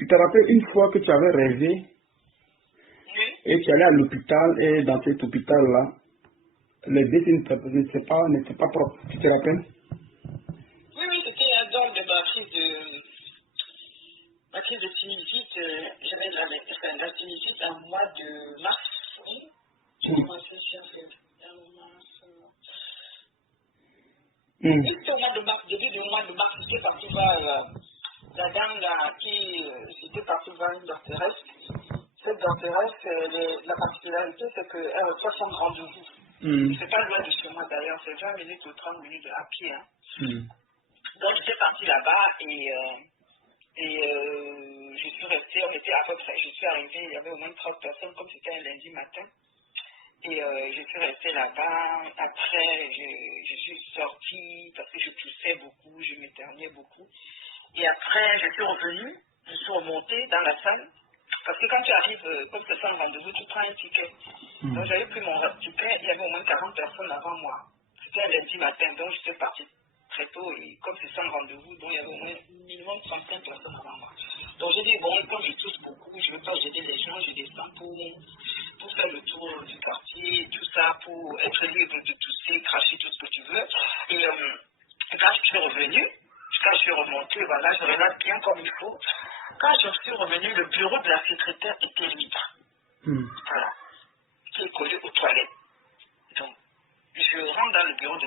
Tu te rappelles une fois que tu avais rêvé Oui. et tu allais à l'hôpital et dans cet hôpital-là, les décès n'étaient pas propres. Tu te rappelles? Oui, oui, c'était lors de ma crise de sinusite. J'avais la sinusite en mois de mars. Oui. J'ai commencé sur mars. C'était au mois de mars, début du mois de mars, j'étais parti voir la dame là, qui j'étais parti voir une doctoresse. Cette doctoresse, la particularité, c'est qu'elle reçoit son rendez-vous. C'est pas loin de chez moi d'ailleurs, c'est 20 minutes ou 30 minutes à pied. Hein. Donc j'étais parti là-bas et je suis restée, on était à peu près, je suis arrivée, il y avait au moins 30 personnes comme c'était un lundi matin. Et je suis restée là-bas. Après, je suis sortie parce que je toussais beaucoup, je m'éternuais beaucoup. Et après, je suis revenue, je suis remontée dans la salle. Parce que quand tu arrives, comme c'est sans rendez-vous, tu prends un ticket. Donc j'avais pris mon ticket, il y avait au moins 40 personnes avant moi. C'était un lundi matin, donc je suis partie très tôt et comme c'est sans rendez-vous, donc il y avait au moins minimum 35 personnes avant moi. Donc j'ai dit, bon, comme je tousse beaucoup, je ne veux pas gêner les gens, je descends pour faire le tour du quartier, tout ça, pour être libre de tousser, cracher tout ce que tu veux. Et quand je suis revenue, quand je suis remontée, voilà, je regarde bien comme il faut. Quand je suis revenue, le bureau de la secrétaire était libre. Voilà. Qui est collé aux toilettes. Donc, je rentre dans le bureau de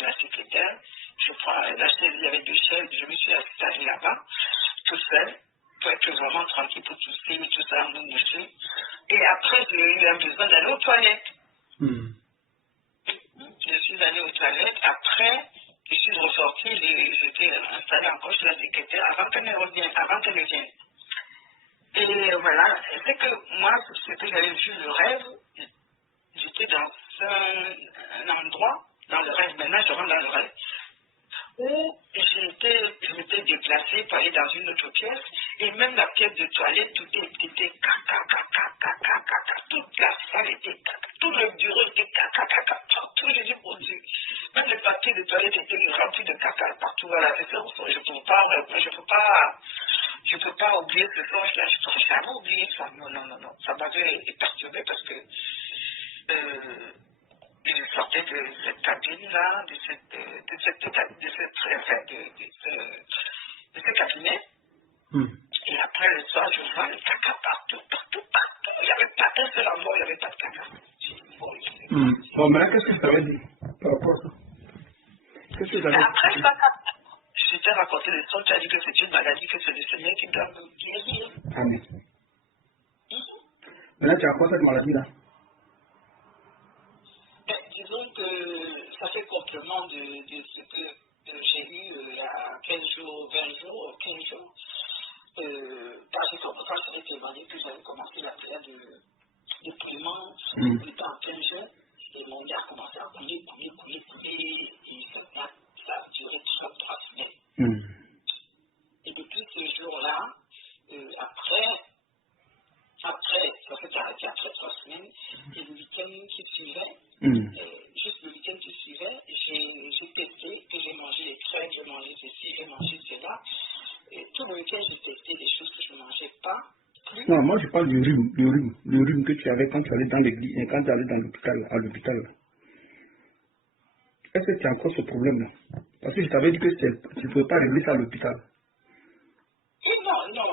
la secrétaire, je prends la chaise, il y avait deux chaises, je me suis installée là-bas, tout seul, pour être vraiment tranquille pour tousser, tout ça, nous moucher. Et après, j'ai eu un besoin d'aller aux toilettes. Je suis allée aux toilettes, après, je suis ressortie, j'étais installée encore chez la secrétaire avant qu'elle ne vienne. Et voilà, c'est que moi, ce que j'avais vu le rêve, j'étais dans un endroit, dans le rêve, maintenant je rentre dans le rêve, où je m'étais déplacée pour aller dans une autre pièce, et même la pièce de toilette, tout était caca, toute la salle était caca, tout le bureau était caca, partout, j'ai dit, mon Dieu, même le papier de toilette était rempli de caca partout, voilà, c'est ça, je peux pas oublier ce songe-là, je ne pourrais jamais oublier ça, non, ça m'avait perturbé parce que je sortais de cette cabine-là, de ce cabinet. Et après le soir, je vois le caca partout. Il n'y avait pas un seul endroit, il n'y avait pas de caca. Bon, maintenant, qu'est-ce que ça veut dire par rapport à ça? Qu'est-ce que ça veut dire? Après ça, je t'ai raconté le son, tu as dit que c'est une maladie, que c'est le Seigneur qui doit me guérir. Amen. Maintenant, tu as quoi cette maladie-là? Disons que ça fait complément de ce que j'ai eu il y a 15 jours, 20 jours, 15 jours. Parce que quand j'ai témoigné que j'avais commencé la prière de paiement, j'étais en 15 jours, et mon gars a commencé à couler, et ça a duré 3 semaines. Et depuis ce jour-là, après, ça s'est arrêté après 3 semaines, et le week-end qui suivait, juste le week-end qui suivait, j'ai testé, que j'ai mangé les crêpes, j'ai mangé ceci, j'ai mangé cela. Et tout le week-end, j'ai testé des choses que je ne mangeais pas. Non, moi je parle du rhume que tu avais quand tu allais dans l'église, quand tu allais dans l'hôpital, à l'hôpital. Est-ce que tu as encore ce problème-là? Parce que je t'avais dit que tu ne pouvais pas régler ça à l'hôpital. Non,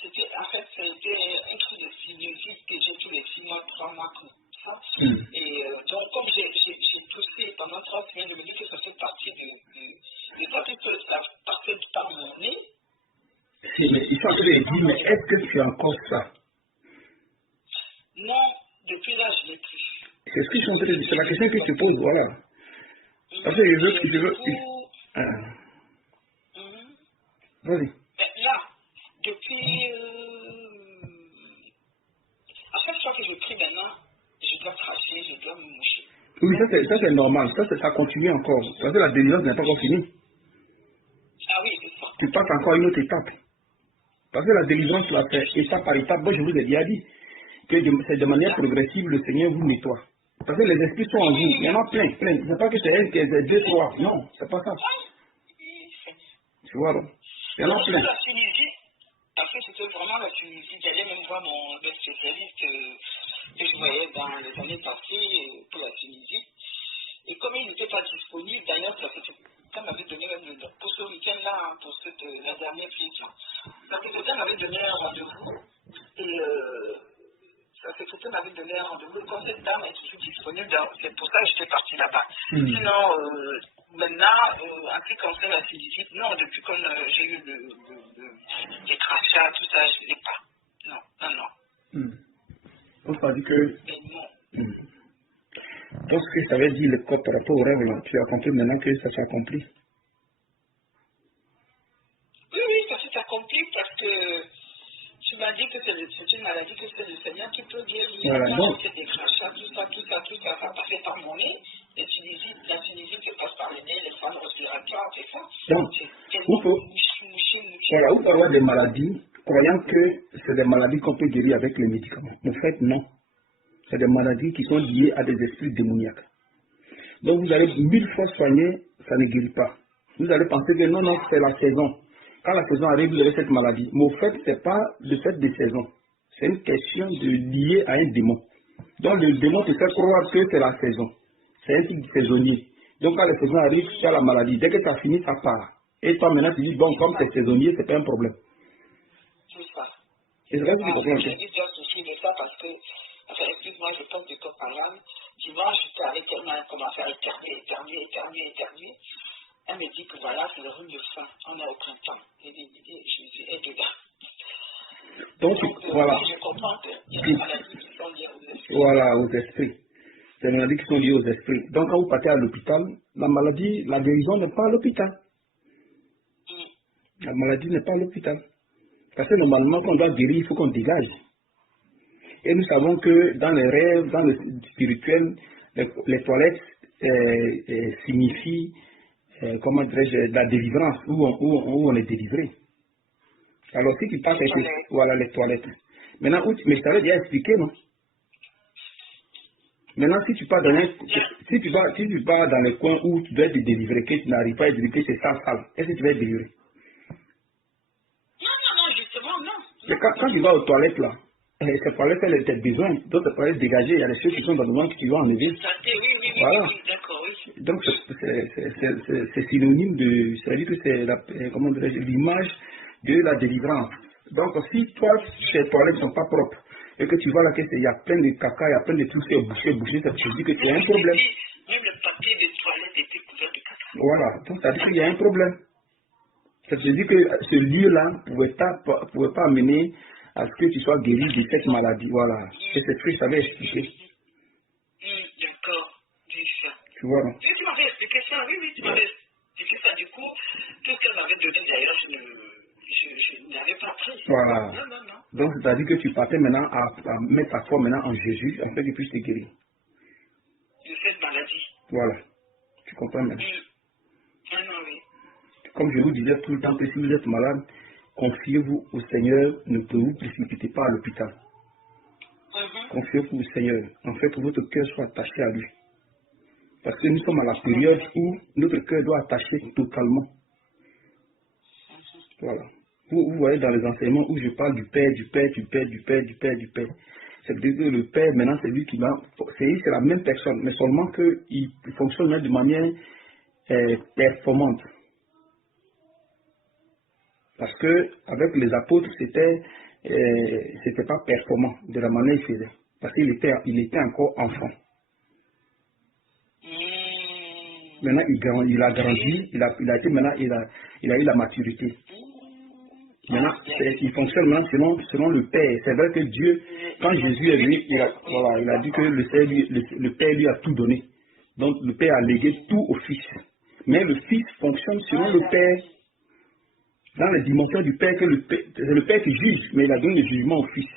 c'était un truc de sinusite que j'ai tous les 6 mois, 3 mois comme ça. Et donc, comme j'ai toussé pendant 3 semaines, je me dis que ça fait partie de ça, que ça passait par mon nez. Mais il faut que je dise, mais est-ce que tu as encore ça? Non, depuis là, je ne l'ai plus. C'est ce que je suis en train de dire, c'est la question que je te pose, voilà. Parce que je veux. Vas-y. Mais là, depuis. À chaque fois que je prie maintenant, je dois cracher, je dois me moucher. Oui, ça c'est normal, ça continue encore. Parce que la délivrance n'est pas encore finie. Ah oui, c'est ça. Tu passes encore à une autre étape. Parce que la délivrance, là, fait étape par étape. Moi, je vous ai déjà dit que c'est de manière progressive, le Seigneur vous nettoie. Parce que les esprits sont en vous. Il y en a plein. C'est pas que c'est un, que c'est 2, 3. Non, c'est pas ça. Tu vois, donc. Il y en a plein. La sinusite, parce que Tunisie, j'allais même voir le spécialiste que je voyais dans les années passées pour la Tunisie. Et comme il n'était pas disponible, d'ailleurs, ça m'avait donné même pour ce week-end-là, pour la dernière pièce, ça m'avait donné un rendez-vous. Et la secrétaire m'avait donné un rendez-vous. Quand cette dame est toujours disponible, c'est pour ça que j'étais partie là-bas. Sinon, maintenant, en ce qui concerne la Tunisie, non, depuis comme j'ai eu les crachats, tout ça, je ne sais pas. Non. Donc, ça dit que. Donc, ce que ça veut dire le corps par rapport au rêve, là, tu as compris maintenant que ça s'est accompli. Oui, ça s'est accompli parce que tu m'as dit que c'est une maladie que c'est le Seigneur qui peut guérir. Voilà, Moi, j'ai fait des crachats, tout ça, ça passait par mon nez. La Tunisie qui passe par le nez, les femmes respiratoires, c'est ça. Donc, mouché. Voilà, vous pouvez avoir des maladies, croyant que c'est des maladies qu'on peut guérir avec les médicaments. En fait, non. C'est des maladies qui sont liées à des esprits démoniaques. Donc, vous allez 1000 fois soigner, ça ne guérit pas. Vous allez penser que non, c'est la saison. Quand la saison arrive, vous avez cette maladie. Mais au fait, ce n'est pas le fait des saisons. C'est une question de lier à un démon. Donc, le démon te fait croire que c'est la saison. C'est un type saisonnier. Donc, quand la saison arrive, tu as la maladie. Dès que ça finit, ça part. Et toi, maintenant, tu dis, bon, comme c'est saisonnier, c'est pas un problème. C'est ça. Et c'est vrai que tu comprends. J'ai déjà souci de ça parce que, enfin, excuse-moi, je pense de corps malade. Dimanche, j'étais avec elle, elle a commencé à éternuer. Elle me dit que voilà, c'est le rhume de faim. On est au printemps. Je lui dis, et dedans. Donc voilà. Je comprends qu'il y a des maladies qui sont liées aux esprits. Voilà, aux esprits. C'est des maladies qui sont liées aux esprits. Donc quand vous partez à l'hôpital, la maladie, la guérison n'est pas à l'hôpital. La maladie n'est pas à l'hôpital. Parce que normalement, quand on doit guérir, il faut qu'on dégage. Et nous savons que dans les rêves, dans le spirituel, les toilettes signifient, comment dirais-je, la délivrance, où on est délivré. Alors si tu passes voilà les toilettes. Maintenant, mais je t'avais déjà expliqué, non? Maintenant, si tu pars dans les coins où tu dois être délivré, que tu n'arrives pas à être délivré, c'est sale, est-ce que tu vas être délivré? Non, justement, non. Et quand tu vas aux toilettes, là, ces toilettes, elles ont des besoins, d'autres toilettes dégagées, il y a des choses qui sont dans le monde que tu vas enlever. Oui, voilà. Oui, d'accord, oui. Donc, c'est synonyme de, c'est-à-dire que c'est, comment dirais-je, l'image de la délivrance. Donc, si toi, tes toilettes ne sont pas propres, et que tu vois là qu'il y a plein de caca, il y a plein de trucs qui sont bouchés, ça te dit que tu as un problème. Même le papier de toilette était couvert de caca. Voilà, donc ça veut dire qu'il y a un problème. Ça te dit que ce lieu-là ne pouvait pas amener à ce que tu sois guéri de cette maladie. Voilà. Et c'est ce que je t'avais expliqué. D'accord, dis ça. Tu vois, non? Tu m'avais expliqué ça, oui, tu m'avais expliqué ça. Du coup, tout ce qu'elle m'avait donné d'ailleurs, je n'avais pas pris. Voilà. Non. Donc, c'est-à-dire que tu partais maintenant à mettre ta foi maintenant en Jésus, afin qu'il puisse te guérir. De cette maladie. Voilà. Tu comprends maintenant? Non, oui. Comme je vous disais tout le temps que si vous êtes malade, confiez-vous au Seigneur, ne vous précipitez pas à l'hôpital. Confiez-vous au Seigneur, en fait, que votre cœur soit attaché à lui. Parce que nous sommes à la période où notre cœur doit attacher totalement. Voilà. Vous voyez dans les enseignements où je parle du Père. C'est-à-dire que le Père, maintenant, c'est lui qui va. C'est la même personne, mais seulement qu'il fonctionne de manière performante. Parce que avec les apôtres, c'était pas performant de la manière qu'il faisait. Parce qu'il était encore enfant. Maintenant, il a grandi, il a été maintenant, il a eu la maturité. Maintenant, il fonctionne maintenant selon le Père. C'est vrai que Dieu, quand Jésus est venu, il a dit que le Père lui a tout donné. Donc le Père a légué tout au Fils. Mais le Fils fonctionne selon le Père. Dans les dimensions du Père, c'est le Père qui juge, mais il a donné le jugement au Fils.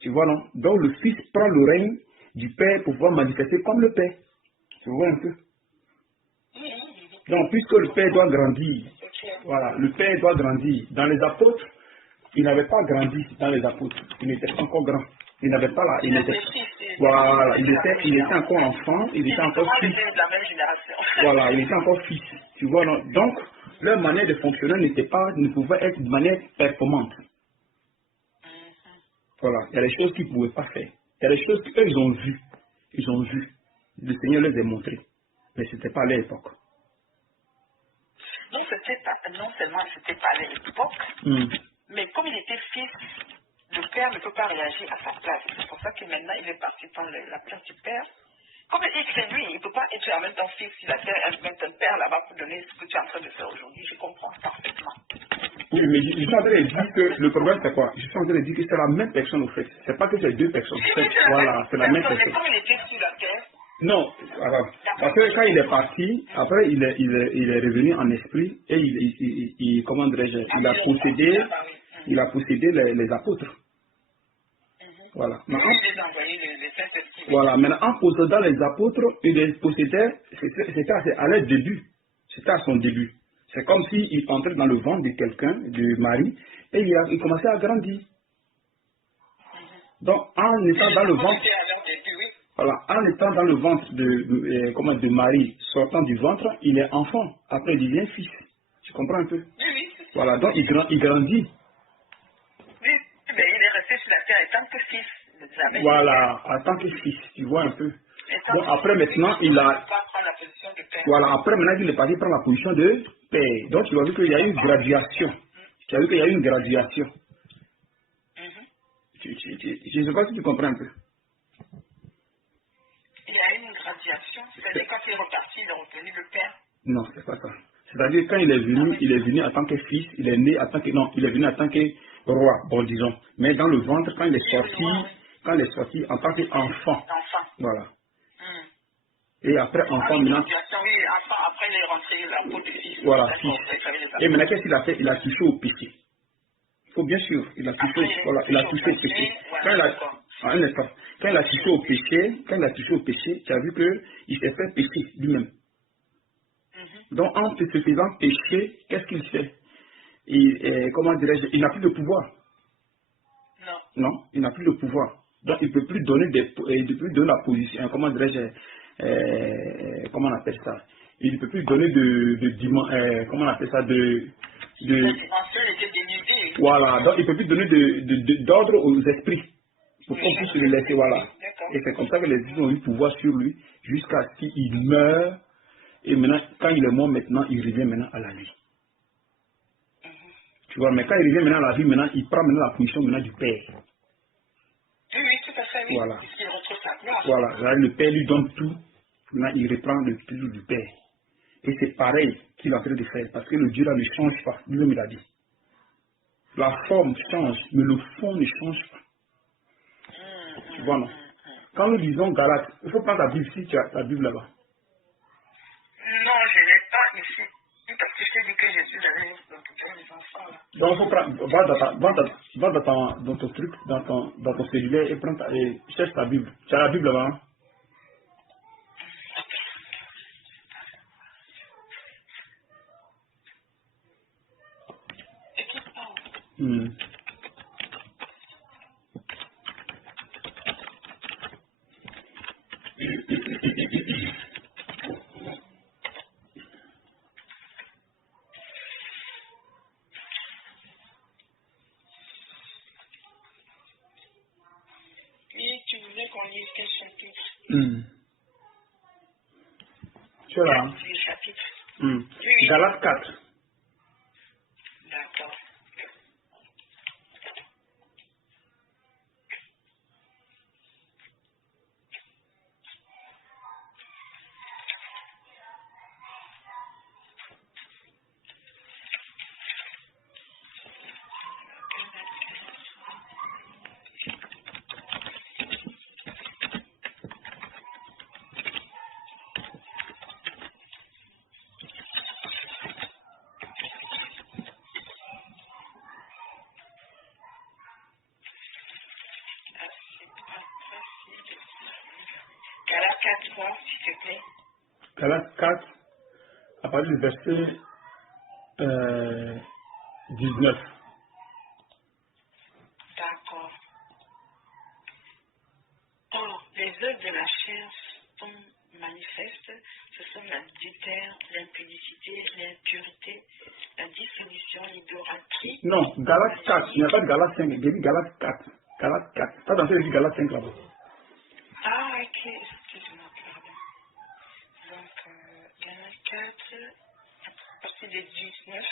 Tu vois, non? Donc le Fils prend le règne du Père pour pouvoir manifester comme le Père. Tu vois un peu? Donc, puisque le Père doit grandir, voilà, le Père doit grandir. Dans les apôtres, il n'avait pas grandi dans les apôtres. Il n'était pas encore grand. Il n'avait pas là. Voilà, il était encore enfant, il était encore fils. Voilà, il était encore fils. Tu vois, non? Donc, leur manière de fonctionner ne pouvait être de manière performante. Voilà, il y a des choses qu'ils ne pouvaient pas faire. Il y a des choses qu'eux, ils ont vues. Ils ont vu. Le Seigneur les a montrées. Mais ce n'était pas à leur époque. Non, non seulement c'était pas à l'époque, mais comme il était fils, le père ne peut pas réagir à sa place. C'est pour ça que maintenant il est parti prendre la place du père. Comme c'est lui, il ne peut pas être en même temps fils, il a fait un même temps père là-bas pour donner ce que tu es en train de faire aujourd'hui. Je comprends parfaitement. Oui, mais je suis en train de dire que le problème c'est quoi? Je suis en train de dire que c'est la même personne au fait. C'est pas que c'est deux personnes. Voilà, c'est la même personne. Mais comme il était sur la terre. Non, alors, parce que quand il est parti, après il est revenu en esprit et comment dirais-je, il a possédé les apôtres. Voilà. Maintenant, voilà. Maintenant, en possédant les apôtres, il les possédait, c'était à leur début. C'était à son début. C'est comme s'il entrait dans le ventre de quelqu'un, de Marie, et il commençait à grandir. Donc, en étant dans le ventre, voilà, en étant dans le ventre de Marie, sortant du ventre, il est enfant. Après, il devient fils. Tu comprends un peu? Oui. Voilà, donc il grandit. Oui, mais il est resté sur la terre en tant que fils. Voilà, en tant que fils, tu vois un peu. Bon, après maintenant, il a... Voilà, après maintenant, il est parti prendre la position de père. Donc, tu as vu qu'il y a une graduation. Tu as vu qu'il y a une graduation. Je ne sais pas si tu comprends un peu. Il y a une graduation. C'est-à-dire quand il est reparti, il a retenu le père. Non, c'est pas ça. C'est-à-dire quand il est venu en tant que fils, il est né en tant que... Non, il est venu en tant que roi, bon disons. Mais dans le ventre, quand il est sorti en tant qu'enfant. Voilà. Et après, enfant, maintenant... Oui, enfant, après il est rentré la peau de fils. Voilà, fils. Et maintenant, qu'est-ce qu'il a fait? Il a touché au péché. Il faut bien sûr, il a touché, voilà, il a touché au péché. Quand il a touché au péché, tu as vu qu'il s'est fait pécher lui-même. Donc, en se faisant pécher, qu'est-ce qu'il fait? Comment dirais-je? Il n'a plus de pouvoir. Non, il n'a plus de pouvoir. Donc, il ne peut plus donner la position, comment dirais-je, comment on appelle ça? Il ne peut plus donner comment on appelle ça, voilà, donc il ne peut plus donner d'ordre aux esprits pour qu'on puisse le laisser, voilà. Et c'est comme ça que les esprits ont eu pouvoir sur lui jusqu'à ce qu'il meure. Et maintenant, quand il est mort maintenant, il revient maintenant à la vie. Tu vois, mais quand il revient maintenant à la vie, maintenant, il prend maintenant la position maintenant du Père. Oui, tout à fait, oui. Voilà. Il retrouve sa place. Voilà, là, le Père lui donne tout. Maintenant, il reprend le plus du Père. Et c'est pareil qu'il est en train de faire, parce que le Dieu là ne change pas. Lui-même, il a dit. La forme change, mais le fond ne change pas. Tu vois, non? Quand nous disons Galates, il faut prendre ta Bible, si tu as ta Bible là-bas. Non, je n'ai pas ici. Parce que je t'ai dit que je suis allé dans les enfants là. Donc, il faut prendre, va dans ton truc, dans ton cellulaire et cherche ta Bible. Tu as la Bible là-bas, hein? Et tu voulais qu'on lise quel chapitre? Tu es là, hein? Chapitre. Oui. Galates 4. D'accord. Galates 4, quoi, s'il te plaît. Galates 4, à partir du verset 19. D'accord. Or, les œuvres de la chair sont manifestes, ce sont l'adultère, l'impudicité, l'impureté, la dissolution, l'idolâtrie. Non, Galates 4, il n'y a pas de Galates 5, il dit Galates 4. Galates 4. Ça, dans ce dit Galates 5 là-bas. Ah, ok, excuse-moi, pardon. Donc, Galates 4, à partir de 19.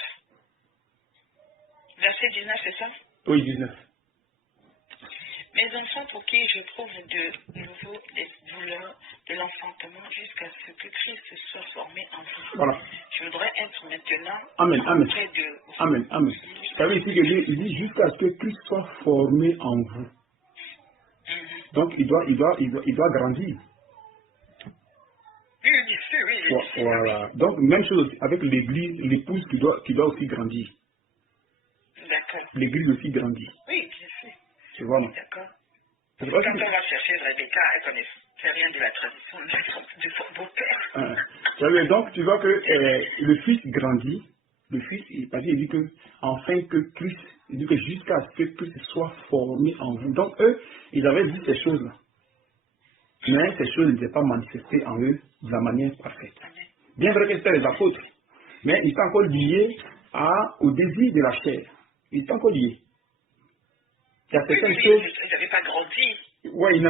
Verset 19, c'est ça? Oui, 19. Mes enfants pour qui je trouve de nouveau des douleurs de l'enfantement jusqu'à ce que Christ soit formé en vous. Voilà. Je voudrais être maintenant Amen, amen. près de vous. Amen, amen. Vous savez ici qu'il dit jusqu'à ce que Christ soit formé en vous. Donc il doit grandir. Oui, bien sûr, oui, bien sûr. Voilà. Donc même chose avec l'église, l'épouse qui doit aussi grandir. D'accord. L'église aussi grandit. Oui, bien sûr. Tu vois, non? D'accord. C'est Quand pas on va chercher Rebecca, elle connaît rien de la tradition de son beau-père. Tu savez, donc tu vois que le fils grandit. Le fils, parce qu'il dit que enfin que Christ, il dit que jusqu'à ce que Christ soit formé en vous. Donc eux, ils avaient dit ces choses-là. Mais ces choses n'étaient pas manifestées en eux de la manière parfaite. Bien vrai que c'était les apôtres, mais ils étaient encore liés au désir de la chair. Ils étaient encore liés. Il y a certaines choses. Ils n'avaient pas grandi. Oui, ils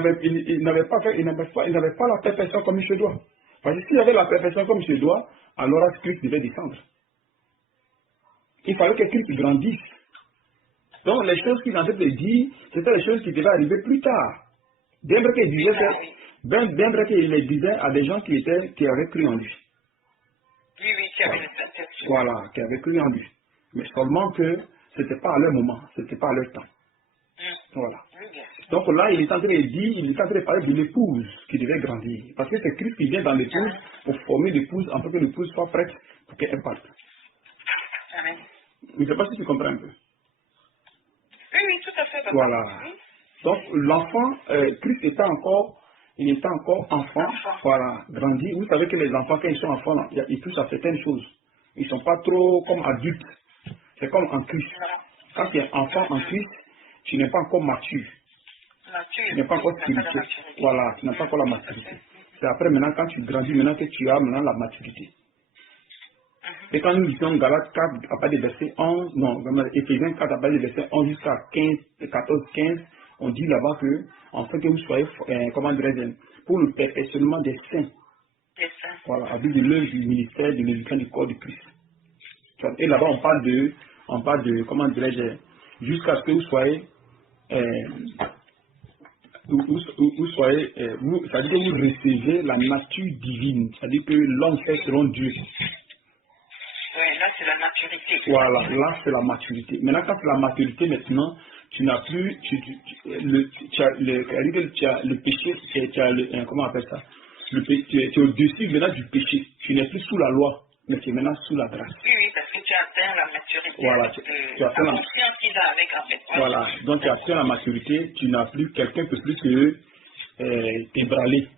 n'avaient pas la perfection comme il se doit. Parce que s'il y avait la perfection comme il se doit, alors Christ devait descendre. Il fallait que Christ grandisse. Donc les choses qu'il en train de dire, c'était les choses qui devaient arriver plus tard. Bien vrai qu'il disait bien vrai qu'il les disait à des gens qui avaient cru en lui. Oui, qui avaient une intention. Voilà, qui avaient cru en lui. Mais seulement que ce n'était pas à leur moment, ce n'était pas à leur temps. Voilà. Donc là, il est en train de dire, il est en train de parler de l'épouse qui devait grandir. Parce que c'est Christ qui vient dans l'épouse pour former l'épouse, afin que l'épouse soit prête pour qu'elle parte. Amen. Je ne sais pas si tu comprends un peu. Oui, tout à fait. Papa. Voilà. Oui. Donc l'enfant, Christ était encore enfant, voilà, grandi. Vous savez que les enfants, quand ils sont enfants, là, ils touchent à certaines choses. Ils ne sont pas trop comme adultes. C'est comme en Christ. Quand tu es enfant en Christ, tu n'es pas encore mature. Tu n'es pas encore spirituel. Voilà, tu n'as pas encore la maturité. C'est après maintenant quand tu grandis, maintenant que tu as maintenant la maturité. Et quand nous lisons Galates 4 à partir du verset 11, non, Éphésiens 4 à partir du verset 11 jusqu'à 14, 15, on dit là-bas que, en fait, que vous soyez, comment dirais-je, pour le perfectionnement des saints. Voilà, à but de l'œuvre du ministère de l'éducation du corps de Christ. Et là-bas, on parle de, comment dirais-je, jusqu'à ce que vous soyez, c'est-à-dire que vous recevez la nature divine, c'est-à-dire que l'homme fait selon Dieu. Oui, là c'est la maturité. Voilà, là c'est la maturité. Maintenant, quand c'est la maturité, maintenant, tu n'as plus, tu as le péché, comment on appelle ça? Tu es au-dessus maintenant du péché. Tu n'es plus sous la loi, mais tu es maintenant sous la grâce. Oui, parce que tu as atteint la maturité. Voilà, tu as atteint la conscience qu'il a avec, en fait. Voilà, donc tu as atteint la maturité, tu n'as plus quelqu'un peut plus que t'ébranler.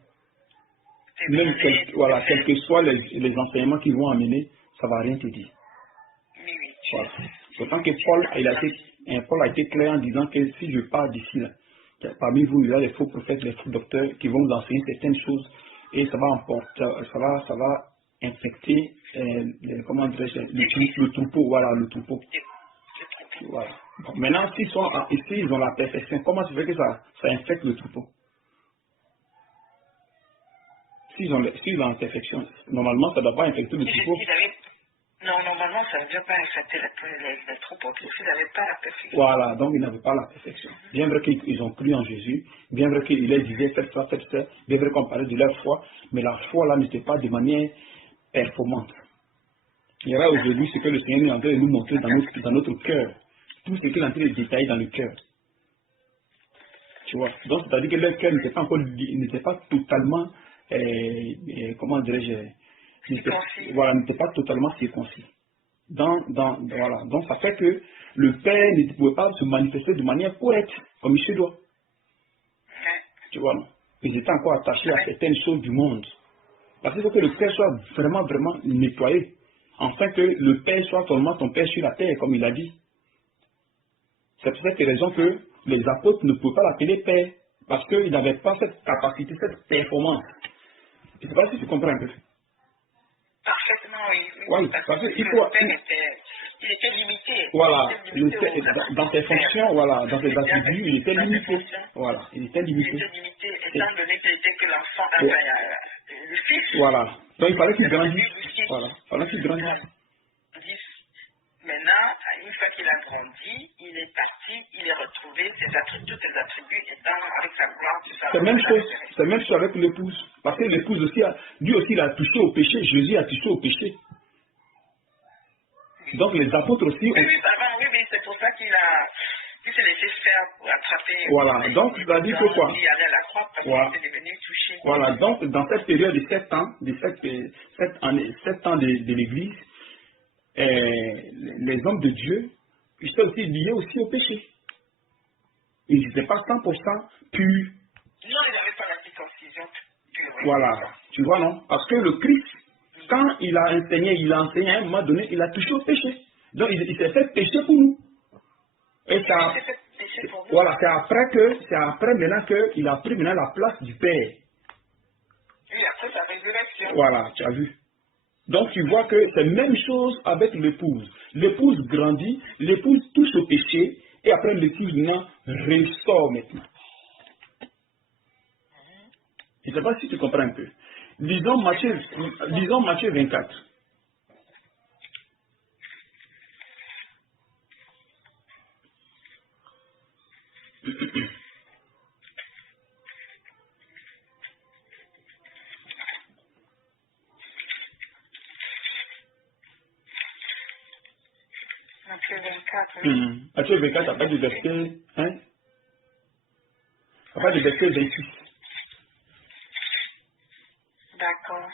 Même voilà, quels que soient les enseignements qu'ils vont amener, ça ne va rien te dire. Oui. Voilà. D'autant que Paul a été clair en disant que si je pars d'ici, là, parmi vous, il y a les faux prophètes, les faux docteurs qui vont vous enseigner certaines choses et ça va infecter comment dirais-je, le troupeau. Voilà, le troupeau. Voilà. Bon, maintenant, s'ils ont la perfection, comment ça fait que ça infecte le troupeau? S'ils ont la perfection, normalement, ça ne doit pas infecter le troupeau. Non, normalement, ça ne doit pas infecter le troupeau, s'ils n'avaient pas la perfection. Voilà, donc ils n'avaient pas la perfection. Bien vrai qu'ils ont cru en Jésus, bien vrai qu'ils leur disaient faites ça, bien vrai qu'on parlait de leur foi, mais la foi là n'était pas de manière performante. Il y aura aujourd'hui ce que le Seigneur est en train de nous montrer dans notre cœur. Tout ce qu'il est en train de détailler dans le cœur. Tu vois. Donc, c'est-à-dire que leur cœur n'était pas totalement, comment dirais-je, n'était pas totalement circoncis. Voilà. Donc, ça fait que le Père ne pouvait pas se manifester de manière correcte, comme il se doit. Tu vois, non? Ils étaient encore attachés à certaines choses du monde. Parce qu'il faut que le Père soit vraiment, vraiment nettoyé. Afin que le Père soit seulement ton Père sur la terre, comme il a dit. C'est pour cette raison que les apôtres ne pouvaient pas l'appeler Père, parce qu'ils n'avaient pas cette capacité, cette performance. Je ne sais pas si tu comprends un peu. Parfaitement, oui. Oui, parce qu'il faut... Le Père il était limité. Voilà, Il était limité dans ses fonctions, voilà, dans ses attributs, il était dans ses limité. fonctions. Voilà, il était Il limité. était limité, étant donné qu'il était que l'enfant, Ouais. le fils. Voilà, donc il fallait qu'il Le grandisse. début du fils. Voilà, il fallait qu'il grandisse. Grandisse. Maintenant, une fois qu'il a grandi, il est parti, il est retrouvé, tous ses attributs étant avec sa gloire, tout ça. C'est même chose avec l'épouse. Parce que l'épouse aussi, lui aussi, il a touché au péché. Jésus a touché au péché. Donc les apôtres aussi. Oui, oui, c'est pour ça qu'il s'est laissé faire pour attraper. Voilà, donc ça dit que quoi? Il allait à la croix parce Voilà. qu'il était devenu touché. Voilà, donc dans cette période de 7 ans, de 7 ans de l'Église, les hommes de Dieu, ils étaient aussi liés aussi au péché. Ils n'étaient pas 100% purs. Non, il n'avait pas la circoncision pure. Voilà, tu vois, non? Parce que le Christ, quand il a enseigné à un moment donné, il a touché au péché. Donc il s'est fait péché pour nous. Et ça, voilà, c'est après maintenant qu'il a pris maintenant la place du Père. Oui, après sa résurrection. Voilà, tu as vu. Donc tu vois que c'est la même chose avec l'épouse. L'épouse grandit, l'épouse touche au péché, et après l'épouse maintenant ressort maintenant. Je ne sais pas si tu comprends un peu. Lisons Matthieu 24. Matthieu 24, oui. Matthieu 24, à partir du verset, à partir du verset 26. D'accord.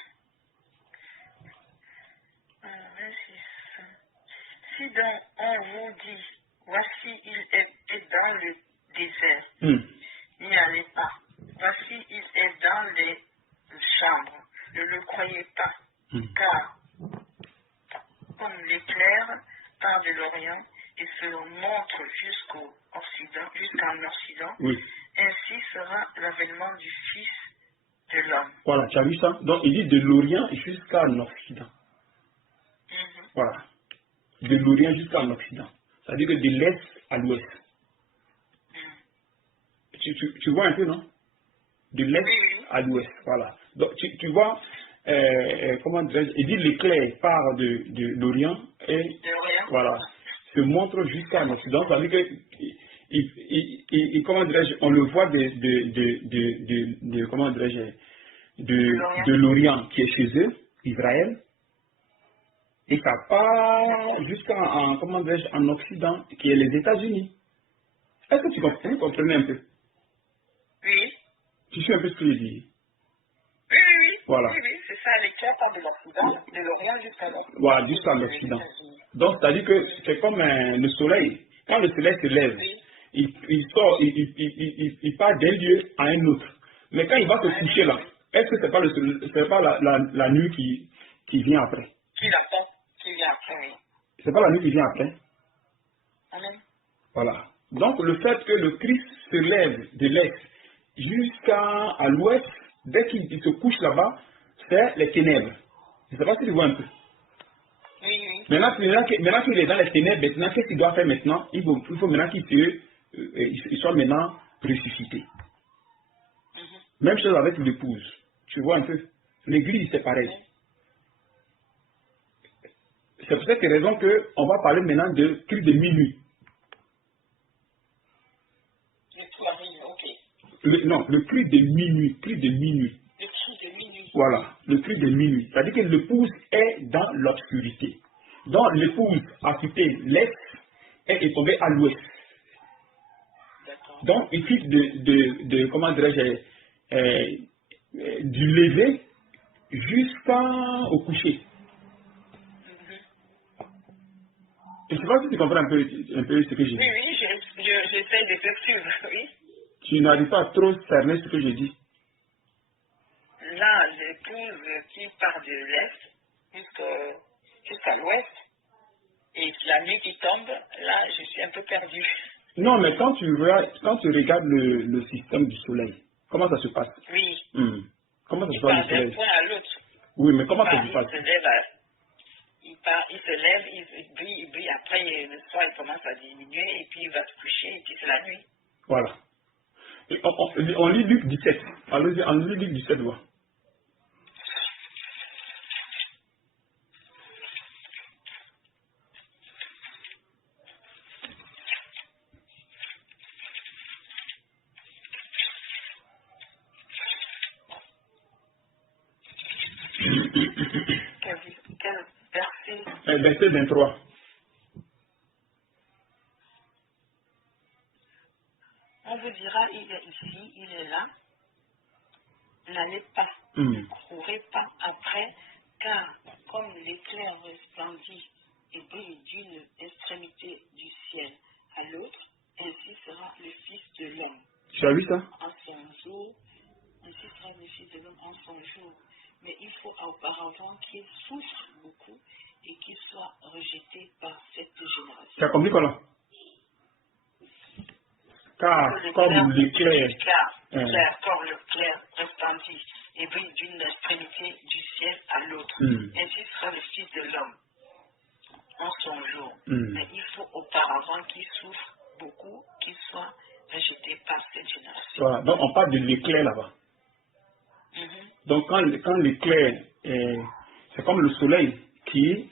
Si donc on vous dit, voici il est dans le désert, n'y allez pas. Voici il est dans les chambres, ne le croyez pas, car comme l'éclair part de l'Orient et se montre jusqu'en Occident, Oui. ainsi sera l'avènement du Fils de l'homme. Voilà, tu as vu ça? Donc il dit de l'Orient jusqu'à l'Occident. Voilà. De l'Orient jusqu'à l'Occident. C'est-à-dire que de l'Est à l'Ouest. Tu vois un peu, non? De l'Est à l'Ouest. Voilà. Donc tu vois, comment dirais-je, il dit l'éclair part de l'Orient et voilà, se montre jusqu'à l'Occident. C'est-à-dire que comment dirais-je, on le voit comment dirais-je, de l'Orient qui est chez eux, Israël, et ça part jusqu'en comment dirais-je, en Occident, qui est les États-Unis. Est-ce que vous comprenez un peu? Oui. Tu sais un peu ce que je dis? Oui. Voilà. Oui, c'est ça, l'éclair part de l'Occident, de l'Orient jusqu'à l'Occident. Voilà, jusqu'à l'Occident. Donc, c'est-à-dire que c'est comme le soleil. Quand le soleil se lève, il sort, il part d'un lieu à un autre. Mais quand il va se coucher là, est-ce que c'est pas la nuit qui vient après? Qui vient après, oui. C'est pas la nuit qui vient après? Amen. Voilà. Donc, le fait que le Christ se lève de l'Est jusqu'à l'Ouest, dès qu'il se couche là-bas, c'est les ténèbres. Je ne sais pas si tu vois un peu. Oui. Maintenant qu'il est dans les ténèbres, maintenant, qu'est-ce qu'il doit faire maintenant? Il faut maintenant qu'il soit maintenant ressuscité. Même chose avec l'épouse. Tu vois un peu. L'église, c'est pareil. C'est pour cette raison qu'on va parler maintenant de cri de minuit. Non, le cri de minuit. Le cri de minuit. Voilà, le cri de minuit. C'est-à-dire que l'épouse est dans l'obscurité. Donc l'épouse a quitté l'est et est tombée à l'ouest. Donc il quitte de comment dirais-je, du lever jusqu'au coucher. Je ne sais pas si tu comprends un peu ce que j'ai dit. Oui, j'essaie de faire suivre, oui. Tu n'arrives pas à trop cerner ce que je dis. Là, l'épouse qui part de l'Est jusqu'à l'Ouest, et la nuit qui tombe, là, je suis un peu perdu. Non, mais quand tu regardes le système du soleil, comment ça se passe? Oui. Comment ça se passe le soleil? D'un point à l'autre. Oui, mais comment ça se passe? Il il se lève, il brille, après le soir il commence à diminuer et puis il va se coucher et puis c'est la nuit. Voilà. Et on lit Luc 17. Allez-y, on lit Luc 17, voilà. Quel verset? Verset 23. On vous dira, il est ici, il est là. N'allez pas, ne courez pas après, car comme l'éclair resplendit et brille d'une extrémité du ciel à l'autre, ainsi sera le Fils de l'homme. Tu as vu ça? En son jour, ainsi sera le Fils de l'homme en son jour. Mais il faut auparavant qu'il souffre beaucoup et qu'il soit rejeté par cette génération. Tu as compris quoi là? Car comme l'éclair, comme le clair resplendit et brille d'une extrémité du ciel à l'autre, ainsi sera le Fils de l'homme en son jour. Mais il faut auparavant qu'il souffre beaucoup, qu'il soit rejeté par cette génération. Voilà. Donc on parle de l'éclair là-bas. Donc quand l'éclair c'est comme le soleil qui,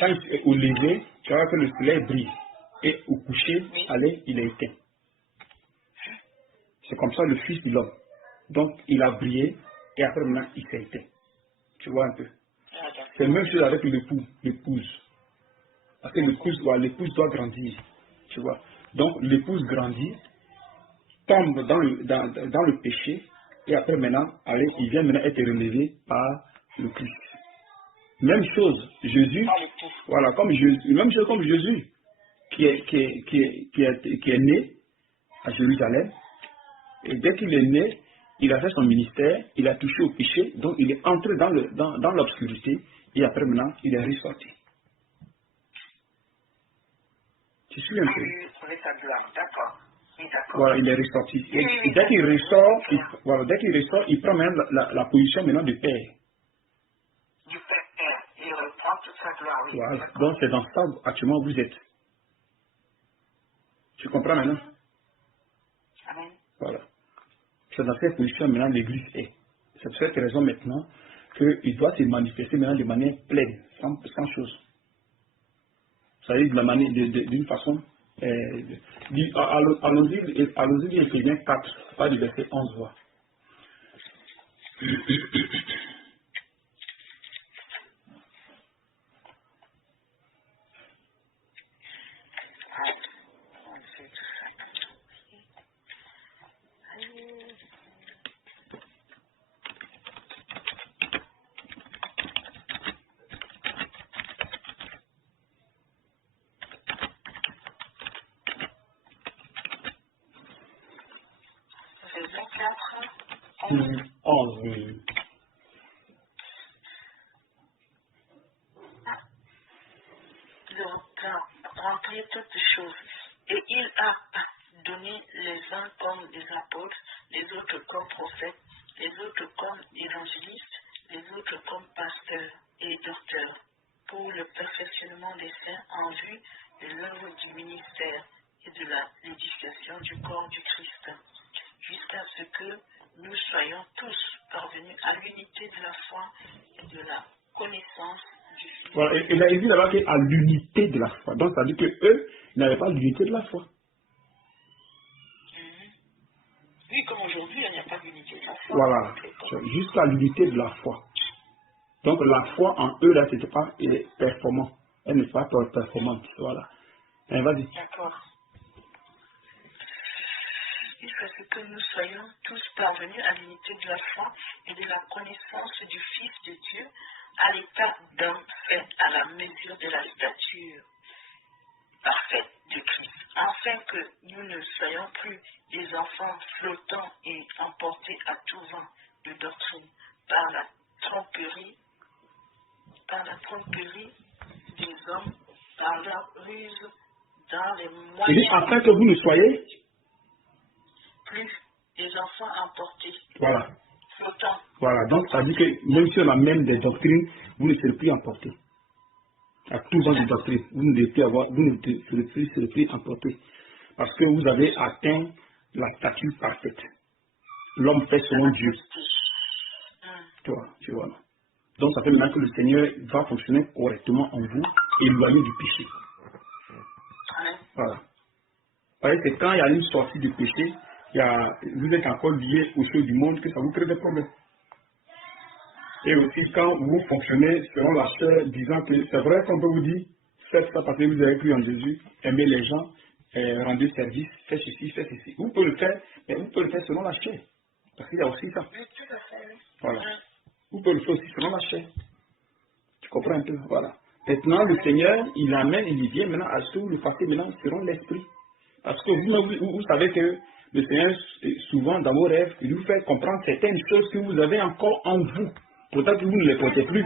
quand il est au lever, tu vois que le soleil brille et au coucher, allez, il est éteint. C'est comme ça le Fils de l'homme. Donc il a brillé et après maintenant il s'est éteint. Tu vois un peu. C'est la même chose avec l'épouse. Parce que l'épouse doit grandir. Tu vois. Donc l'épouse grandit, tombe dans le péché et après maintenant, allez, il vient maintenant être relevé par le Christ. Même chose, Jésus, voilà, même chose comme Jésus qui est né à Jérusalem. Et dès qu'il est né, il a fait son ministère, il a touché au péché, donc il est entré dans l'obscurité, et après maintenant, il est ressorti. Tu suis un peu? D'accord. Voilà, il est ressorti. Et dès qu'il ressort, il prend même la position maintenant de Père. Du Père, il reprend toute sa gloire. Oui. Voilà. Donc c'est dans ça actuellement vous êtes. Tu comprends maintenant? Amen. Voilà. C'est dans cette position maintenant l'Église est. C'est pour cette raison maintenant qu'il doit se manifester maintenant de manière pleine, sans chose. Ça veut dire d'une façon. Allons-y, Éphésiens 4, pas du verset 11, voix. Remplir toutes choses. Et il a donné les uns comme des apôtres, les autres comme prophètes, les autres comme évangélistes, les autres comme pasteurs et docteurs, pour le perfectionnement des saints en vue de l'œuvre du ministère et de l'édification du corps du Christ, jusqu'à ce que nous soyons tous parvenus à l'unité de la foi et de la connaissance du Fils. Voilà, il a dit là-bas qu'à l'unité de la foi. Donc ça veut dire qu'eux n'avaient pas l'unité de la foi. Oui, comme aujourd'hui, il n'y a pas d'unité de la foi. Voilà, jusqu'à l'unité de la foi. Donc la foi en eux, là, ce n'était pas performant. Elle n'est pas performante. Voilà. Et vas-y. D'accord. Jusqu'à ce que nous soyons tous parvenus à l'unité de la foi et de la connaissance du Fils de Dieu, à l'état d'homme fait à la mesure de la stature parfaite de Christ, afin que nous ne soyons plus des enfants flottants et emportés à tout vent de doctrine par la tromperie des hommes, par leur ruse, dans les moyens. Il dit afin que vous ne soyez plus des enfants emportés. Voilà. Flottants. Voilà, donc ça dit que même si on a même des doctrines, vous ne serez plus emportés. À tout vent de doctrine, vous ne devez plus se laisser emporter. Parce que vous avez atteint la stature parfaite. L'homme fait selon Dieu. Tu vois. Donc ça fait maintenant que le Seigneur va fonctionner correctement en vous, éloigné du péché. Voilà. Parce que quand il y a une sortie du péché, vous êtes encore lié aux choses du monde que ça vous crée des problèmes. Et aussi quand vous fonctionnez selon la chair, disant que c'est vrai qu'on peut vous dire, faites ça parce que vous avez cru en Jésus, aimez les gens, rendez service, faites ceci, faites ceci. Vous pouvez le faire, mais vous pouvez le faire selon la chair. Parce qu'il y a aussi ça. Voilà. Vous pouvez le faire aussi selon la chair. Tu comprends un peu? Voilà. Maintenant, le Seigneur, il vient maintenant à ce que vous le fassiez maintenant selon l'esprit. Parce que vous savez que le Seigneur, souvent dans vos rêves, il vous fait comprendre certaines choses que vous avez encore en vous. Pourtant que vous ne les portez plus.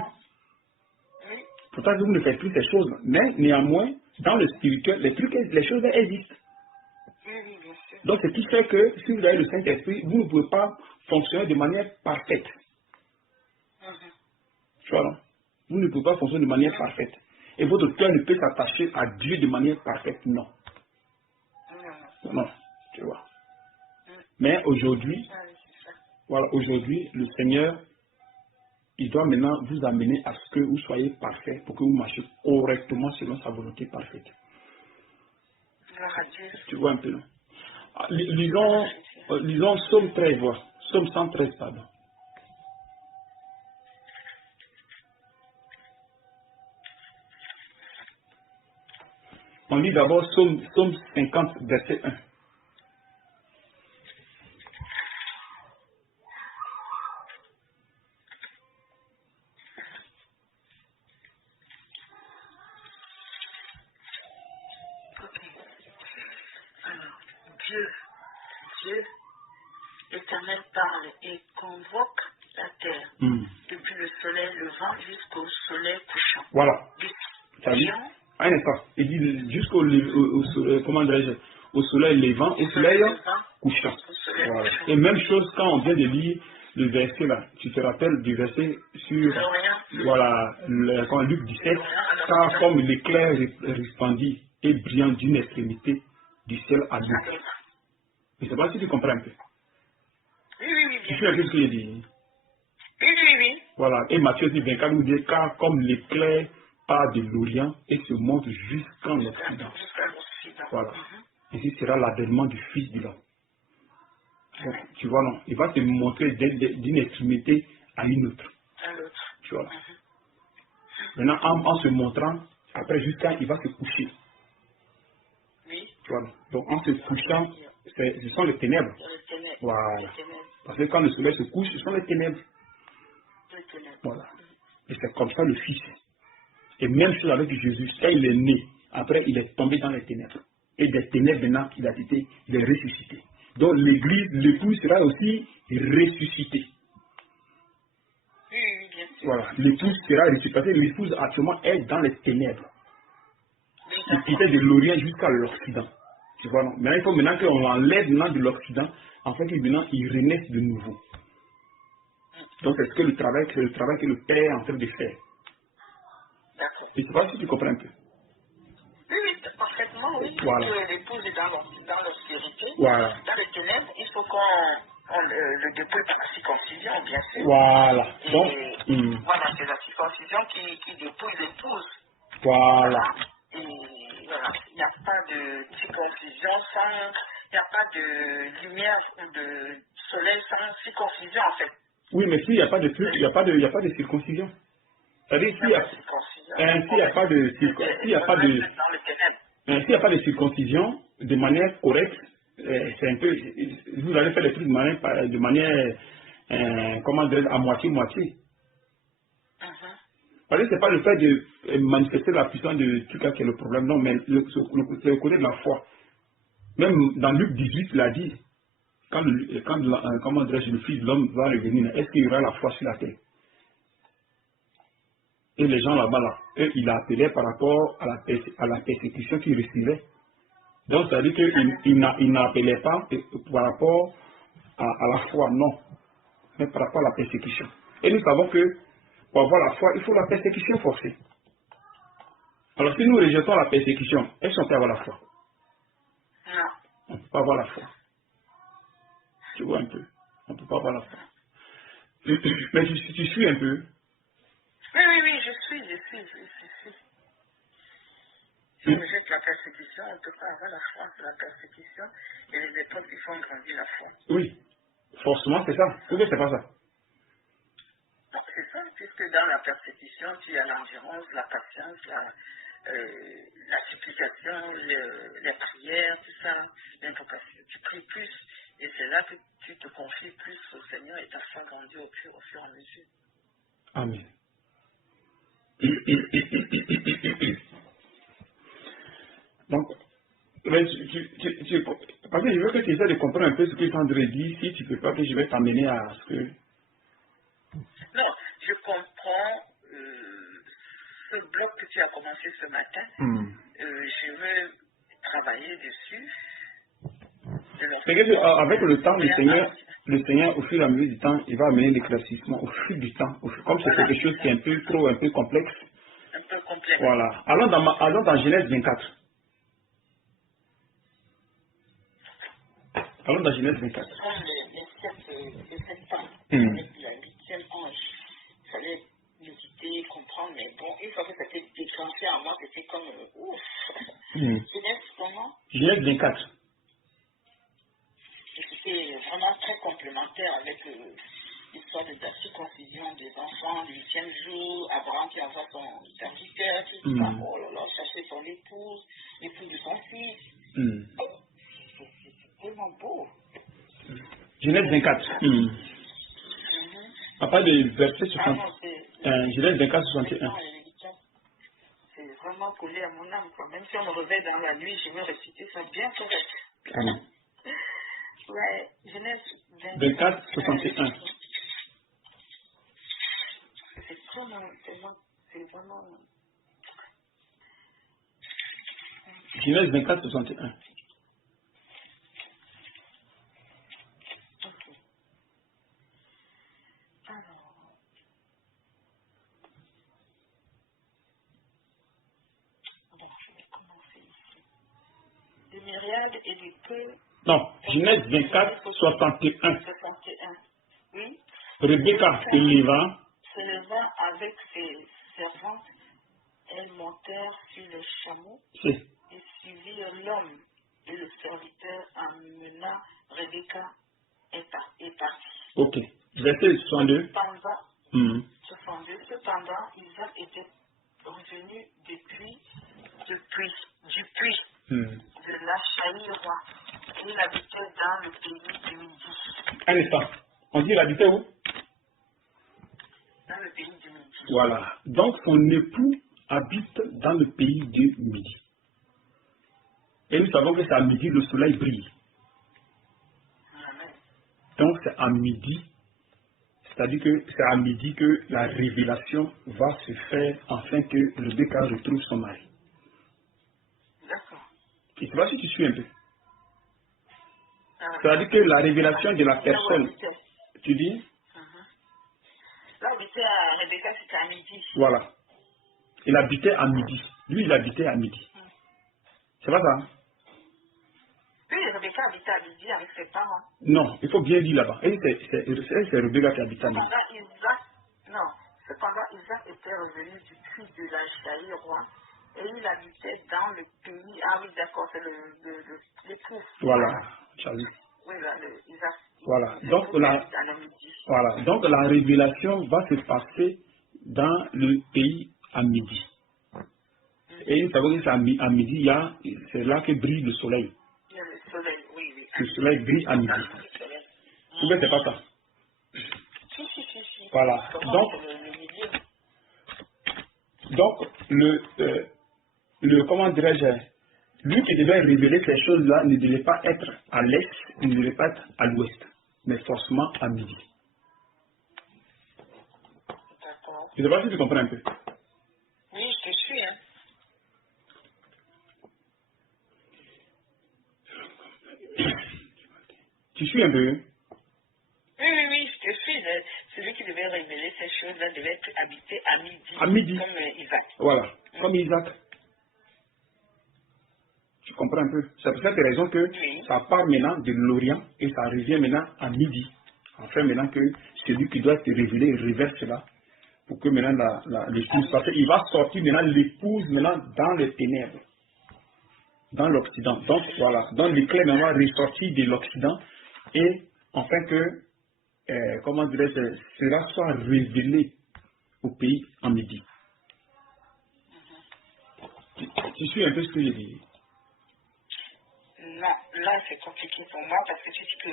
Pourtant que vous ne faites plus ces choses. Mais néanmoins, dans le spirituel, les choses existent. Donc c'est tout fait que si vous avez le Saint-Esprit, vous ne pouvez pas fonctionner de manière parfaite. Voilà. Vous ne pouvez pas fonctionner de manière parfaite. Et votre cœur ne peut s'attacher à Dieu de manière parfaite, non. Non, tu vois. Mais aujourd'hui, voilà, aujourd'hui, le Seigneur, il doit maintenant vous amener à ce que vous soyez parfait pour que vous marchiez correctement selon sa volonté parfaite. Tu vois un peu, non? Lisons Psaume 13, voilà. Psaume 113, pardon. On lit d'abord Psaume 50, verset 1. Dieu, l'Éternel parle et convoque la terre, depuis le soleil levant jusqu'au soleil couchant. Voilà. Ça dit, un instant, il dit jusqu'au comment dirais-je, au soleil levant, au soleil couchant. Voilà. Et même chose quand on vient de lire le verset là, tu te rappelles du verset sur voilà, Luc 17, car comme l'éclair resplendit et brillant d'une extrémité du ciel à l'autre. Je ne sais pas si tu comprends un peu. Oui. Tu sais un peu ce qu'il dit. Oui. Voilà. Et Matthieu dit 24 nous dit car comme l'éclair part de l'Orient et se monte jusqu'en Occident. Voilà. Ainsi sera l'avènement du Fils de l'homme. Tu vois, non. Il va te montrer d'une extrémité à une autre. Tu vois. Maintenant, en se montrant, après jusqu'à il va se coucher. Tu vois. Donc en se couchant, ce sont les ténèbres. Voilà. Parce que quand le soleil se couche, ce sont les ténèbres. Voilà. Et c'est comme ça le Fils. Et même chose avec Jésus, quand il est né, après il est tombé dans les ténèbres. Et des ténèbres maintenant, il est ressuscité. Donc l'église, l'époux sera aussi ressuscité. Voilà. L'épouse sera ressuscité. Parce que l'épouse actuellement est dans les ténèbres. Il quittait de l'Orient jusqu'à l'Occident. Tu vois, non? Maintenant, il faut maintenant qu'on l'enlève de l'Occident, en fait, maintenant, il renaisse de nouveau. Donc, c'est le travail que le Père est en train de faire. Je ne sais pas si tu comprends un peu. Oui, parfaitement, oui. Voilà. L'épouse est dans l'obscurité, voilà. Dans les ténèbres, il faut qu'on le dépouille par la circoncision, bien sûr. Voilà. Donc, voilà, c'est la circoncision qui dépouille l'épouse. Voilà. Et voilà, il n'y a pas de circoncision il n'y a pas de lumière ou de soleil sans circoncision, en fait. Oui, mais s'il n'y a pas de truc, il n'y a pas de circoncision. C'est-à-dire s'il n'y a pas de circoncision de manière correcte, c'est un peu, vous allez faire les trucs de manière comment dire, à moitié. Parce que ce n'est pas le fait de manifester la puissance de tout cas qui est le problème, non, mais c'est le côté de la foi. Même dans Luc 18, il a dit, comment dirais-je, le Fils de l'homme va revenir, est-ce qu'il y aura la foi sur la terre? Et les gens là-bas, eux, il a appelé par rapport à la persécution qu'ils recevaient. Donc, ça veut dire qu'il n'appelait pas par rapport à la foi, non, mais par rapport à la persécution. Et nous savons que pour avoir la foi, il faut la persécution forcée. Alors si nous rejetons la persécution, est-ce qu'on peut avoir la foi? Non. On ne peut pas avoir la foi. Tu vois un peu. On ne peut pas avoir la foi. Mais tu suis un peu. Oui, je suis. Si on rejette la persécution, on ne peut pas avoir la foi. La persécution et les épreuves qui font grandir la foi. Oui. Forcément, c'est ça. Ou bien c'est pas ça. Non, c'est ça, puisque dans la persécution, tu as l'endurance, la patience, la supplication, les prières, tout ça, l'invocation. Tu pries plus et c'est là que tu te confies plus au Seigneur et ta foi grandit au fur et à mesure. Amen. Donc, mais parce que je veux que tu essaies de comprendre un peu ce que Sandré dit. Si tu ne peux pas, que je vais t'amener à ce que... Non, je comprends ce bloc que tu as commencé ce matin. Je veux travailler dessus. C'est que avec le temps, le Seigneur, au fur et à mesure du temps, il va amener l'éclaircissement au fil du temps. Comme c'est quelque chose qui est un peu complexe. Un peu complexe. Voilà. Allons dans Genèse 24. Allons dans Genèse 24. Comme les 7 ans, avec la 8e ange, il fallait méditer, comprendre, mais bon, une fois que ça s'était déclenché à moi, c'était comme ouf. Genèse comment? Genèse 24. C'était vraiment très complémentaire avec l'histoire de la circoncision des enfants, du 8e jour, Abraham qui envoie son serviteur, tout ça, oh là là, chercher son épouse, l'épouse de son fils. C'est tellement beau. Genèse 24. À part de verset 60. Genèse 24, 61. C'est vraiment collé à mon âme. Même si on me réveille dans la nuit, je vais réciter ça bien correct. Amen. Ouais, Genèse 24, 61. C'est vraiment... Genèse 24, 61. Ok. Alors... Bon, je vais commencer ici. De myriades et de peu... Non, Genèse 24, 61. 61. Oui. Rebecca se leva. Se levant avec ses servantes, elles montèrent sur le chameau et suivirent l'homme. Et le serviteur emmena Rebecca et partit. Ok. Verset 62. Cependant, Isaac était revenu du puits de la Chaïra. Et il habitait dans le pays du Midi. Un instant. On dit il habitait où? Dans le pays du Midi. Voilà. Donc son époux habite dans le pays du Midi. Et nous savons que c'est à midi le soleil brille. Amen. Donc c'est à midi. C'est-à-dire que c'est à midi que la révélation va se faire afin que Rebecca retrouve son mari. D'accord. Et tu vois si tu suis un peu. C'est-à-dire que la révélation de la personne, tu dis? Là où était à Rebecca, c'était à midi. Voilà. Il habitait à midi. Lui, il habitait à midi. C'est pas ça? Oui, Rebecca habitait à midi avec ses parents. Non, il faut bien dire là-bas. Et c'est Rebecca qui habite à midi. Cependant, Isaac était revenu du puits de la Chaïra et il habitait dans le pays. Ah oui, d'accord, c'est l'époux. Voilà, Charlie. Oui, là, Isaac. Voilà. Donc la révélation va se passer dans le pays à midi. Et nous savons que c'est à midi, c'est là que brille le soleil. Il y a le soleil, oui. Le soleil brille à midi. Ou bien c'est pas ça? Si. Voilà. Donc le comment dirais-je, lui qui devait révéler ces choses-là ne devait pas être à l'est, il ne devait pas être à l'ouest, mais forcément à midi. D'accord. Je ne sais pas si tu comprends un peu. Oui, je te suis, hein. Tu suis un peu? Oui, je te suis. Celui qui devait révéler ces choses-là devait être habité à midi. À midi. Comme Isaac. Voilà, comme Isaac. comprends un peu? C'est pour cette raison que ça part maintenant de l'Orient et ça revient maintenant à midi. Enfin, maintenant que celui qui doit être révélé révèle cela pour que maintenant l'épouse, parce qu'il va sortir maintenant l'épouse maintenant dans les ténèbres, dans l'Occident. Donc voilà, donc l'éclair maintenant va ressortir de l'Occident et enfin que, comment dirais-je, cela soit révélé au pays en midi. Tu suis un peu ce que je dis? Non, là c'est compliqué pour moi parce que tu dis que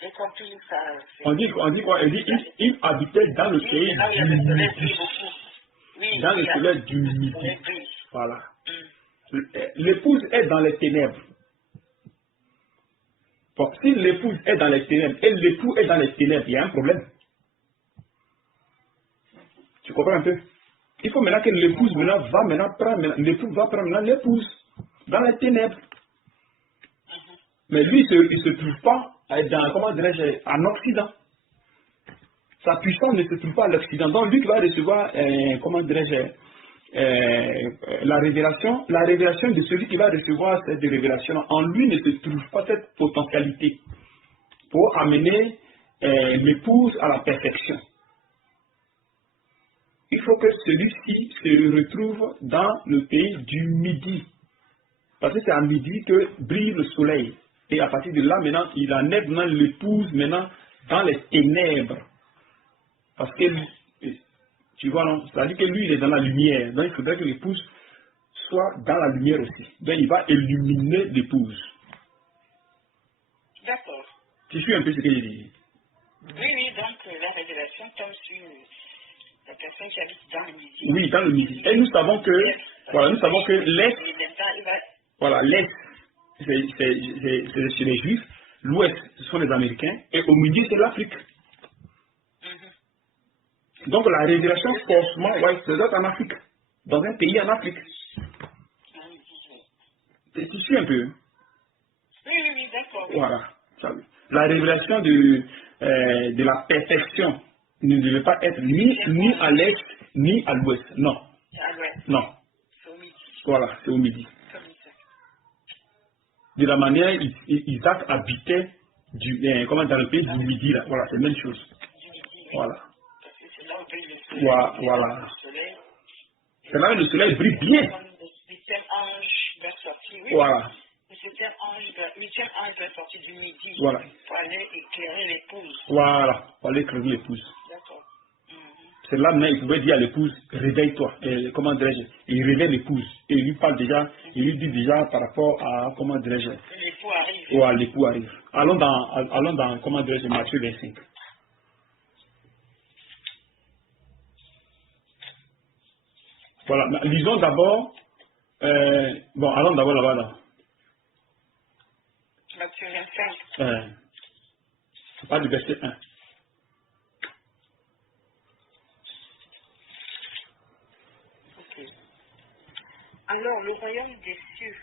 j'ai compris ça. On dit quoi? Il dit il habitait dans le pays du midi. Oui, Dans le soleil du midi. Voilà. L'épouse est dans les ténèbres. Bon, si l'épouse est dans les ténèbres et l'époux est dans les ténèbres, il y a un problème. Tu comprends un peu? Il faut maintenant que l'épouse va maintenant prendre, l'époux va prendre maintenant l'épouse dans les ténèbres. Mais lui, il ne se trouve pas dans, comment dirais-je, en Occident. Sa puissance ne se trouve pas à l'Occident. Donc lui qui va recevoir, comment dirais-je, la révélation de celui qui va recevoir cette révélation, en lui ne se trouve pas cette potentialité pour amener l'épouse à la perfection. Il faut que celui-ci se retrouve dans le pays du midi. Parce que c'est à midi que brille le soleil. Et à partir de là, maintenant, il enlève maintenant l'épouse maintenant dans les ténèbres. Parce que, tu vois, non, c'est-à-dire que lui, il est dans la lumière. Donc, il faudrait que l'épouse soit dans la lumière aussi. Donc, il va illuminer l'épouse. D'accord. Tu suis un peu ce que je dis? Oui, donc la révélation tombe sur la personne qui habite dans le midi. Oui, dans le midi. Et nous savons que, voilà, nous savons que l'Est, voilà, l'Est, c'est chez les Juifs, l'Ouest, ce sont les Américains, et au midi, c'est l'Afrique. Donc la révélation, forcément, ouais, c'est en Afrique, dans un pays en Afrique. Tu suis un peu? Oui, d'accord. Voilà. La révélation de la perfection ne devait pas être ni à l'Est, ni à l'Ouest. Non. Non. C'est au midi. Voilà, c'est au midi. De la manière Isaac habitait dans le pays du midi, là. Voilà, c'est la même chose. Voilà. Voilà. C'est là où le soleil brille bien. Voilà. Le huitième ange doit sortir du midi. Voilà. Pour aller éclairer l'épouse. Voilà, pour aller éclairer l'épouse. D'accord. C'est là maintenant il pouvait dire à l'épouse, réveille-toi. Comment dirais-je? Il réveille l'épouse. Et il lui parle déjà, il lui dit déjà par rapport à, comment dirais-je? L'époux arrive. Ouais, l'époux arrive. Allons dans comment dirais-je, Matthieu 25. Voilà, lisons d'abord, bon, allons d'abord là-bas. Là. Matthieu 25. Pas du verset 1. Okay. Alors, le royaume des cieux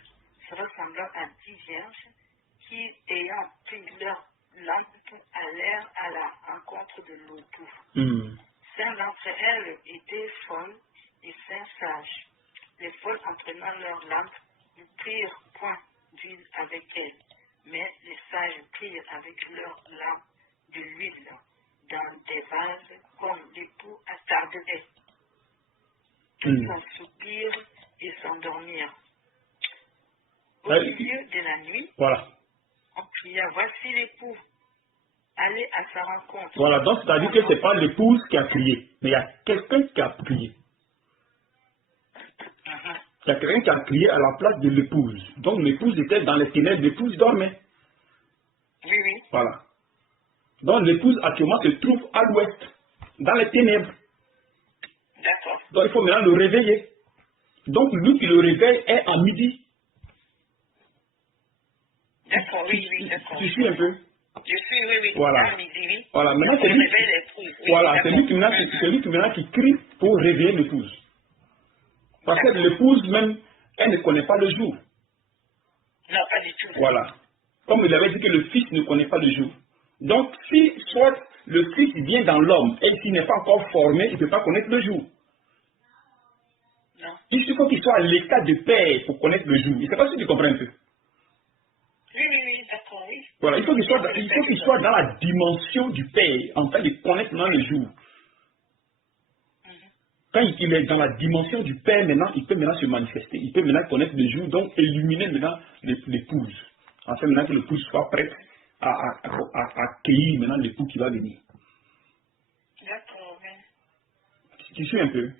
sera semblant à 10 vierges qui, ayant pris leur lampe, allèrent à la rencontre de l'époux. 5 d'entre elles étaient folles et 5 sages. Les folles, entraînant leur lampe, ne prirent point d'huile avec elles, mais les sages prirent avec leur lampe de l'huile dans des vases comme l'époux attardait. Ils en soupirent et s'endormirent. Au milieu de la nuit, voilà. On cria, voici l'époux, allez à sa rencontre. Voilà, donc c'est-à-dire que ce n'est pas l'épouse qui a crié, mais il y a quelqu'un qui a crié. Il y a quelqu'un qui a crié à la place de l'épouse. Donc l'épouse était dans les ténèbres, l'épouse dormait. Oui. Voilà. Donc l'épouse actuellement se trouve à l'ouest, dans les ténèbres. D'accord. Donc il faut maintenant le réveiller. Donc lui qui le réveille est à midi. D'accord, oui, d'accord. Tu suis un peu? Je suis, oui. Voilà. À midi, oui. Voilà, maintenant c'est lui. Voilà, c'est lui qui maintenant qui crie pour réveiller l'épouse. Parce que l'épouse même, elle ne connaît pas le jour. Non, pas du tout. Voilà. Comme il avait dit que le fils ne connaît pas le jour. Donc, si soit le fils vient dans l'homme et s'il n'est pas encore formé, il ne peut pas connaître le jour. Il faut qu'il soit à l'état de paix pour connaître le jour. Je ne sais pas si tu comprends un peu. Oui, d'accord, oui. Voilà, il faut qu'il soit dans la dimension du Père, en train de connaître maintenant le jour. Quand il est dans la dimension du Père, maintenant, il peut maintenant se manifester. Il peut maintenant connaître le jour, donc illuminer maintenant l'épouse. Afin maintenant que l'épouse soit prête à accueillir maintenant l'époux qui va venir. D'accord, oui. Tu suis un peu?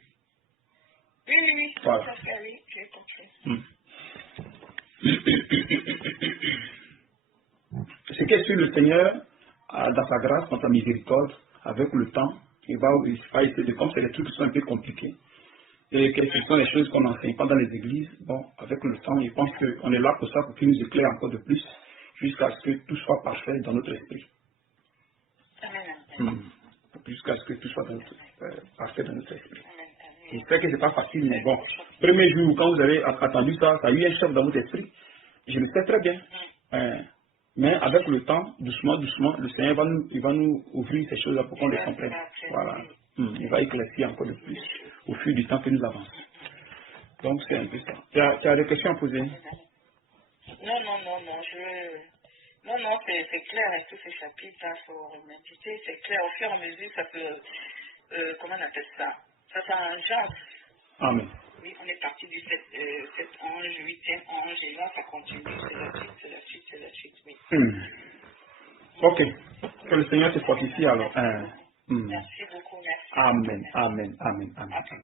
Oui. Voilà. Ça fait, oui, j'ai compris. Ce qu'est sur le Seigneur, dans sa grâce, dans sa miséricorde, avec le temps, il va essayer de, comme c'est des trucs qui sont un peu compliqués, et que ce sont les choses qu'on n'enseigne pas dans les églises, bon, avec le temps, il pense qu'on est là pour ça, pour qu'il nous éclaire encore de plus, jusqu'à ce que tout soit parfait dans notre esprit. Amen. Jusqu'à ce que tout soit parfait dans notre esprit. Amen. Je sais que c'est pas facile, mais bon, premier jour, quand vous avez attendu ça, ça a eu un choc dans votre esprit. Je le sais très bien. Mais avec le temps, doucement, le Seigneur il va nous ouvrir ces choses-là pour qu'on les comprenne. Voilà. Il va éclaircir encore de plus au fil du temps que nous avançons. Donc c'est un peu ça. Tu as des questions à poser? Non, c'est clair avec tous ces chapitres, il faut méditer, c'est clair, au fur et à mesure, ça peut, comment on appelle ça? Ça s'engendre. Amen. Oui, on est parti du 7 ange, 8e ange, et là ça continue, c'est la suite, oui. Ok. Que le Seigneur te fortifie alors. Merci beaucoup, merci. Amen.